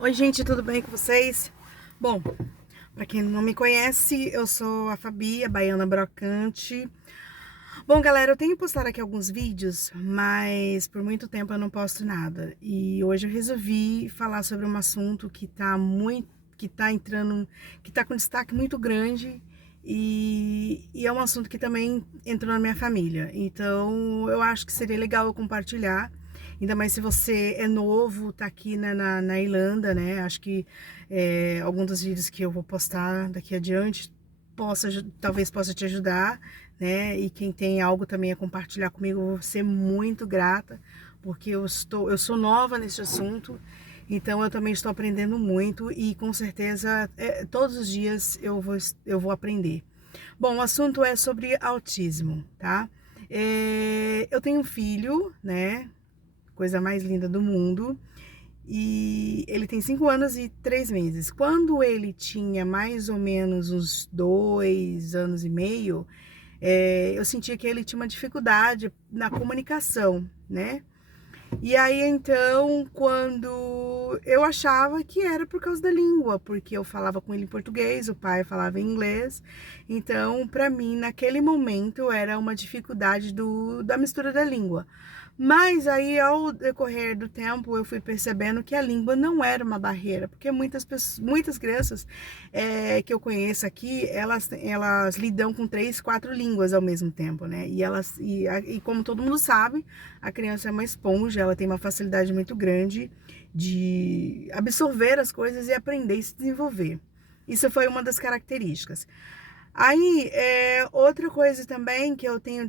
Oi, gente, tudo bem com vocês? Bom, para quem não me conhece, eu sou a Fabi, a baiana brocante. Bom, galera, eu tenho postado aqui alguns vídeos, mas por muito tempo eu não posto nada. E hoje eu resolvi falar sobre um assunto que tá com destaque muito grande e é um assunto que também entrou na minha família. Então, eu acho que seria legal eu compartilhar. Ainda mais se você é novo, tá aqui na Irlanda, né? Acho que algum dos vídeos que eu vou postar daqui adiante talvez possa te ajudar, né? E quem tem algo também a compartilhar comigo, eu vou ser muito grata, porque eu sou nova nesse assunto, então eu também estou aprendendo muito e com certeza todos os dias eu vou aprender. Bom, o assunto é sobre autismo, tá? Eu tenho um filho, né? Coisa mais linda do mundo. E ele tem 5 anos e 3 meses. Quando ele tinha mais ou menos uns 2 anos e meio, eu sentia que ele tinha uma dificuldade na comunicação, né? E aí então, quando eu achava que era por causa da língua, porque eu falava com ele em português, o pai falava em inglês. Então, para mim, naquele momento, era uma dificuldade da mistura da língua. Mas aí, ao decorrer do tempo, eu fui percebendo que a língua não era uma barreira, porque muitas crianças que eu conheço aqui, elas lidam com 3, 4 línguas ao mesmo tempo, né? E como todo mundo sabe, a criança é uma esponja, ela tem uma facilidade muito grande de absorver as coisas e aprender e se desenvolver. Isso foi uma das características. Aí, outra coisa também que eu tenho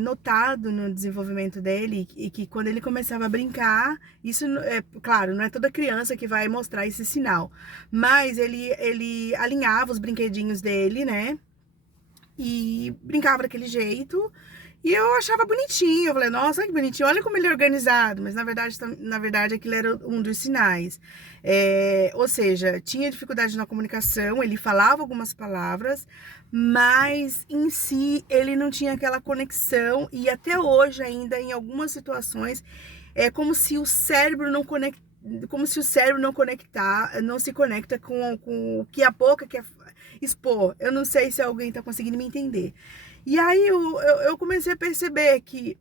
notado no desenvolvimento dele, e que quando ele começava a brincar, isso, claro, não é toda criança que vai mostrar esse sinal, mas ele alinhava os brinquedinhos dele, né? E brincava daquele jeito. E eu achava bonitinho. Eu falei, nossa, que bonitinho, olha como ele é organizado. Mas na verdade aquilo era um dos sinais. Ou seja, tinha dificuldade na comunicação, ele falava algumas palavras, mas em si ele não tinha aquela conexão. E até hoje, ainda em algumas situações, é como se o cérebro não conecta. Como se o cérebro não se conecta com o que a boca quer expor. Eu não sei se alguém tá conseguindo me entender. E aí eu comecei a perceber que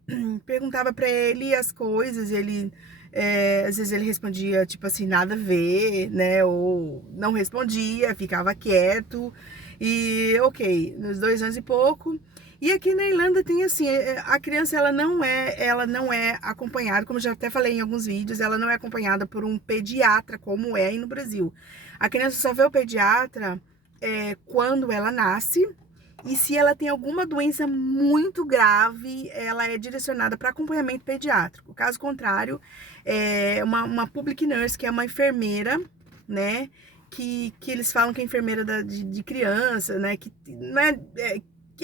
perguntava pra ele as coisas, às vezes ele respondia tipo assim, nada a ver, né? Ou não respondia, ficava quieto. E ok, nos 2 anos e pouco. E aqui na Irlanda tem assim, a criança ela não é acompanhada, como eu já até falei em alguns vídeos, ela não é acompanhada por um pediatra como é aí no Brasil. A criança só vê o pediatra quando ela nasce. E se ela tem alguma doença muito grave, ela é direcionada para acompanhamento pediátrico. Caso contrário, uma public nurse, que é uma enfermeira, né? Que eles falam que é enfermeira de criança, né? Que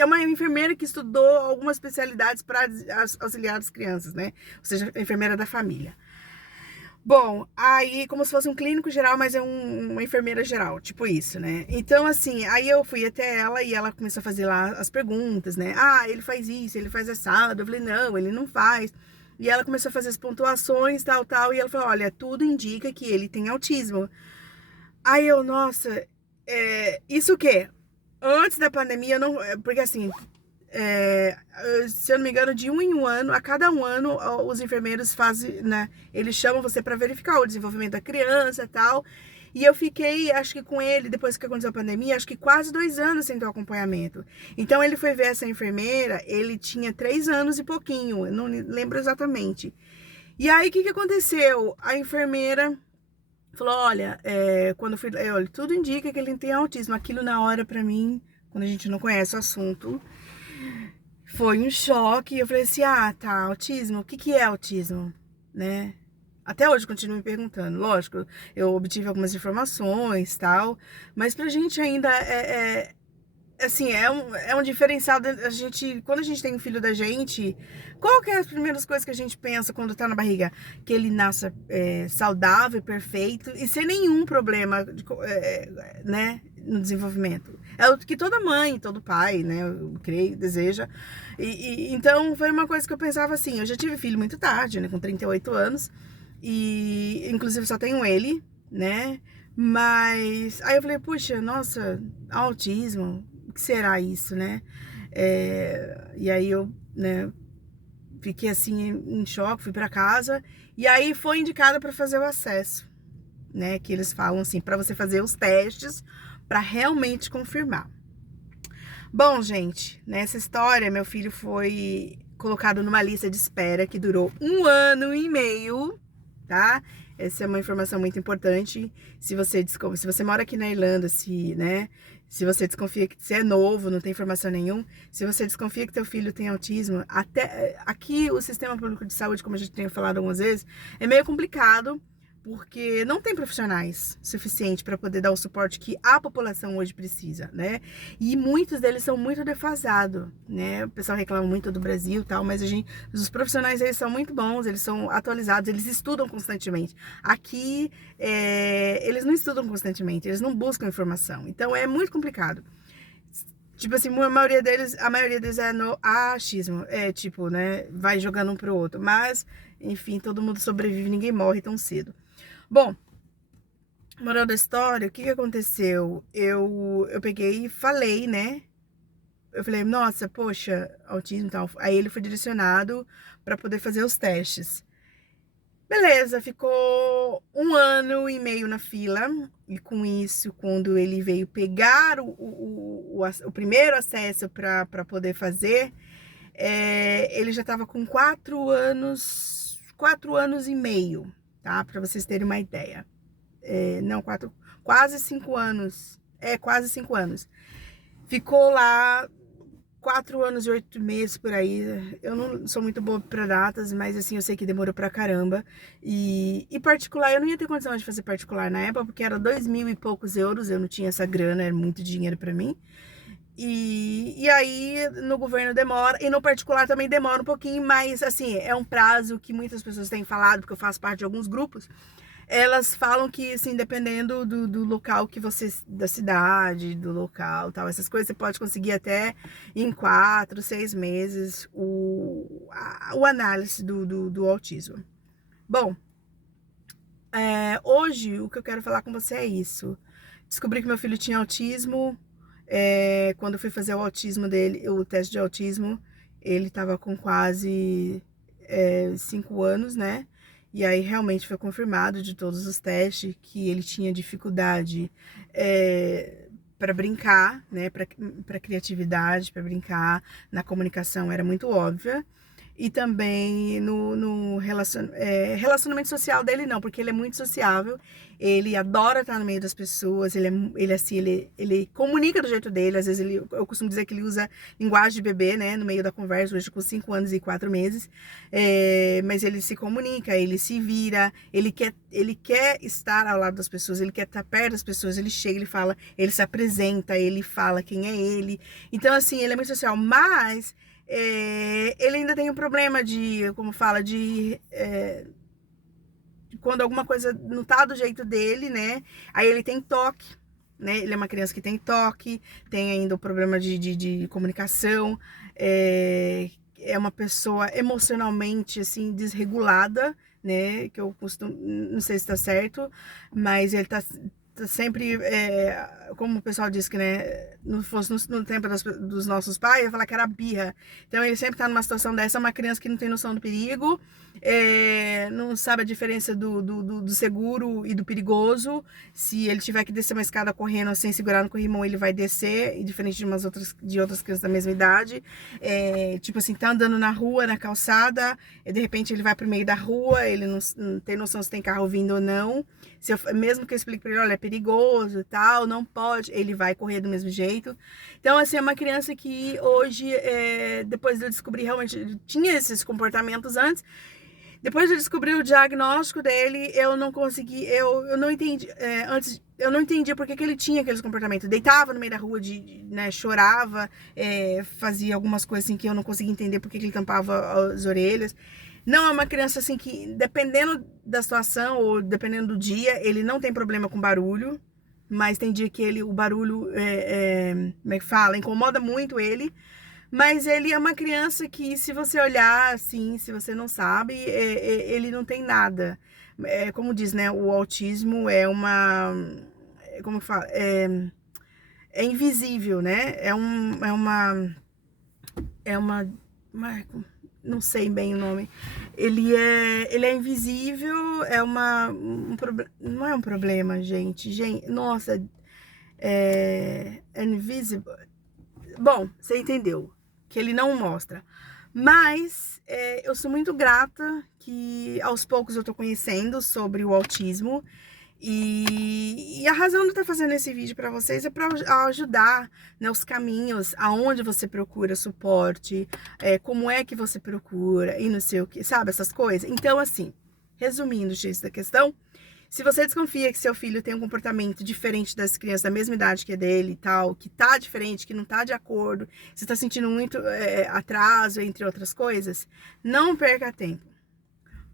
é uma enfermeira que estudou algumas especialidades para auxiliar as crianças, né? Ou seja, enfermeira da família. Bom, aí como se fosse um clínico geral, mas é uma enfermeira geral, tipo isso, né? Então, assim, aí eu fui até ela e ela começou a fazer lá as perguntas, né? Ah, ele faz isso, ele faz assado. Eu falei, não, ele não faz. E ela começou a fazer as pontuações, tal, tal. E ela falou, olha, tudo indica que ele tem autismo. Aí eu, nossa, isso o quê? Antes da pandemia, eu não. Porque assim, se eu não me engano, de 1 em 1 ano, a cada 1 ano, os enfermeiros fazem, né? Eles chamam você para verificar o desenvolvimento da criança e tal. E eu fiquei, acho que com ele, depois que aconteceu a pandemia, acho que quase 2 anos sem ter o acompanhamento. Então ele foi ver essa enfermeira, ele tinha 3 anos e pouquinho, eu não lembro exatamente. E aí o que aconteceu? A enfermeira falou: olha, quando eu fui, olha, tudo indica que ele tem autismo. Aquilo na hora, pra mim, quando a gente não conhece o assunto, foi um choque. Eu falei assim: ah, tá, autismo, o que que é autismo, né? Até hoje eu continuo me perguntando. Lógico, eu obtive algumas informações, tal, mas pra gente ainda assim, é um diferencial a gente, quando a gente tem um filho da gente, qual que é as primeiras coisas que a gente pensa quando tá na barriga? Que ele nasça saudável, perfeito e sem nenhum problema, né, no desenvolvimento. É o que toda mãe, todo pai, né, eu creio, deseja. Então, foi uma coisa que eu pensava assim, eu já tive filho muito tarde, né, com 38 anos, e inclusive só tenho ele, né? Mas aí eu falei, puxa, nossa, autismo, o que será isso, né? E aí eu, né, fiquei assim em choque, fui pra casa e aí foi indicada para fazer o acesso, né? Que eles falam assim, para você fazer os testes para realmente confirmar. Bom, gente, nessa história, meu filho foi colocado numa lista de espera que durou 1 ano e meio, tá? Essa é uma informação muito importante. Se você mora aqui na Irlanda, né? Se você desconfia que você é novo, não tem informação nenhuma, se você desconfia que teu filho tem autismo, até aqui o sistema público de saúde, como a gente tem falado algumas vezes, é meio complicado, porque não tem profissionais suficientes para poder dar o suporte que a população hoje precisa, né? E muitos deles são muito defasados, né? O pessoal reclama muito do Brasil e tal, mas os profissionais eles são muito bons, eles são atualizados, eles estudam constantemente. Aqui, eles não estudam constantemente, eles não buscam informação. Então, é muito complicado. Tipo assim, a maioria deles é no achismo, tipo, né? Vai jogando um pro outro. Mas, enfim, todo mundo sobrevive, ninguém morre tão cedo. Bom, moral da história, o que aconteceu? Eu peguei e falei, né? Eu falei, nossa, poxa, autismo e tal. Aí ele foi direcionado para poder fazer os testes. Beleza, ficou 1 ano e meio na fila. E com isso, quando ele veio pegar o primeiro acesso para poder fazer, ele já estava com 4 anos e meio, tá? Para vocês terem uma ideia. Não, quase 5 anos. Quase 5 anos. Ficou lá 4 anos e 8 meses por aí. Eu não sou muito boa para datas, mas assim, eu sei que demorou pra caramba. E particular, eu não ia ter condição de fazer particular na época, porque era 2.000 e poucos euros, eu não tinha essa grana, era muito dinheiro pra mim. E aí no governo demora, e no particular também demora um pouquinho, mas assim, é um prazo que muitas pessoas têm falado, porque eu faço parte de alguns grupos. Elas falam que, assim, dependendo do local que você, da cidade, do local, tal, essas coisas, você pode conseguir até em 4, 6 meses o análise do autismo. Bom, hoje o que eu quero falar com você é isso. Descobri que meu filho tinha autismo. Quando eu fui fazer o autismo dele, o teste de autismo, ele tava com quase 5 anos, né? E aí realmente foi confirmado de todos os testes que ele tinha dificuldade para brincar, né? Para criatividade, para brincar, na comunicação era muito óbvia. E também no relacionamento social dele não, porque ele é muito sociável, ele adora estar no meio das pessoas, ele comunica do jeito dele, às vezes eu costumo dizer que ele usa linguagem de bebê, né, no meio da conversa, hoje com 5 anos e 4 meses, mas ele se comunica, ele se vira, ele quer estar ao lado das pessoas, ele quer estar perto das pessoas, ele chega, ele fala, ele se apresenta, ele fala quem é ele, então assim, ele é muito social, mas ele ainda tem um problema de quando alguma coisa não tá do jeito dele, né? Aí ele tem toque, né? Ele é uma criança que tem toque, tem ainda o problema de comunicação, é uma pessoa emocionalmente, assim, desregulada, né? Que eu costumo, não sei se tá certo, mas ele tá sempre, como o pessoal diz que, né, não fosse no tempo dos nossos pais, ia falar que era birra. Então ele sempre tá numa situação dessa, uma criança que não tem noção do perigo, não sabe a diferença do seguro e do perigoso. Se ele tiver que descer uma escada correndo sem segurar no corrimão, ele vai descer, e diferente de outras crianças da mesma idade. Tipo assim, tá andando na rua, na calçada, e de repente ele vai pro meio da rua, ele não tem noção se tem carro vindo ou não. Mesmo que eu explique pra ele, olha, é perigoso e tal, não pode, ele vai correr do mesmo jeito. Então, assim, é uma criança que hoje, depois de eu descobrir, realmente tinha esses comportamentos antes. Depois de eu descobrir o diagnóstico dele, eu não consegui, eu não entendi, antes, eu não entendia por que ele tinha aqueles comportamentos. Deitava no meio da rua, né, chorava, fazia algumas coisas assim que eu não conseguia entender por que ele tampava as orelhas. Não é uma criança assim que, dependendo da situação ou dependendo do dia, ele não tem problema com barulho, mas tem dia que o barulho, como é que fala, incomoda muito ele. Mas ele é uma criança que, se você olhar assim, se você não sabe, ele não tem nada. como diz, né, o autismo é uma, como fala, é invisível, né? Não sei bem o nome. Ele é invisível, não é um problema, gente. Nossa, invisible. Bom, você entendeu, que ele não mostra. Mas eu sou muito grata que aos poucos eu tô conhecendo sobre o autismo. E a razão de eu estar fazendo esse vídeo para vocês é para ajudar, né, os caminhos, aonde você procura suporte, como é que você procura e não sei o que, sabe, essas coisas. Então, assim, resumindo, gente, da questão, se você desconfia que seu filho tem um comportamento diferente das crianças da mesma idade que é dele e tal, que tá diferente, que não tá de acordo, você tá sentindo muito atraso, entre outras coisas, não perca tempo.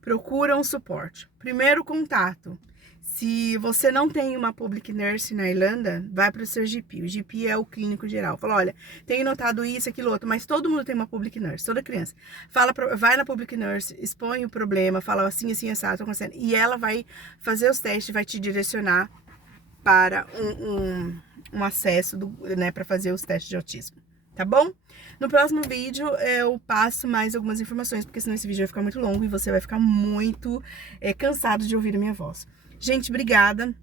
Procura um suporte. Primeiro contato. Se você não tem uma public nurse na Irlanda, vai para o seu GP. O GP é o clínico geral. Fala, olha, tenho notado isso, aquilo, outro, mas todo mundo tem uma public nurse, toda criança. Vai na public nurse, expõe o problema, fala assim, assim, assado, tô acontecendo. E ela vai fazer os testes, vai te direcionar para um acesso, né, para fazer os testes de autismo. Tá bom? No próximo vídeo eu passo mais algumas informações, porque senão esse vídeo vai ficar muito longo e você vai ficar muito cansado de ouvir a minha voz. Gente, obrigada.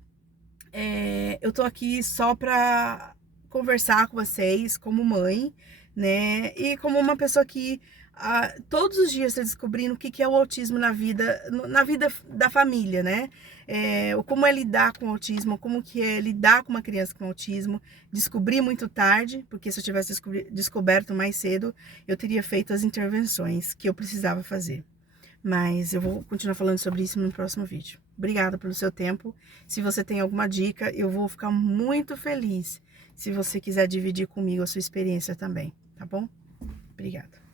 Eu tô aqui só pra conversar com vocês como mãe, né? E como uma pessoa que todos os dias está descobrindo o que é o autismo na vida da família, né? Como é lidar com o autismo, como que é lidar com uma criança com autismo. Descobri muito tarde, porque se eu tivesse descoberto mais cedo, eu teria feito as intervenções que eu precisava fazer. Mas eu vou continuar falando sobre isso no próximo vídeo. Obrigada pelo seu tempo. Se você tem alguma dica, eu vou ficar muito feliz se você quiser dividir comigo a sua experiência também, tá bom? Obrigada.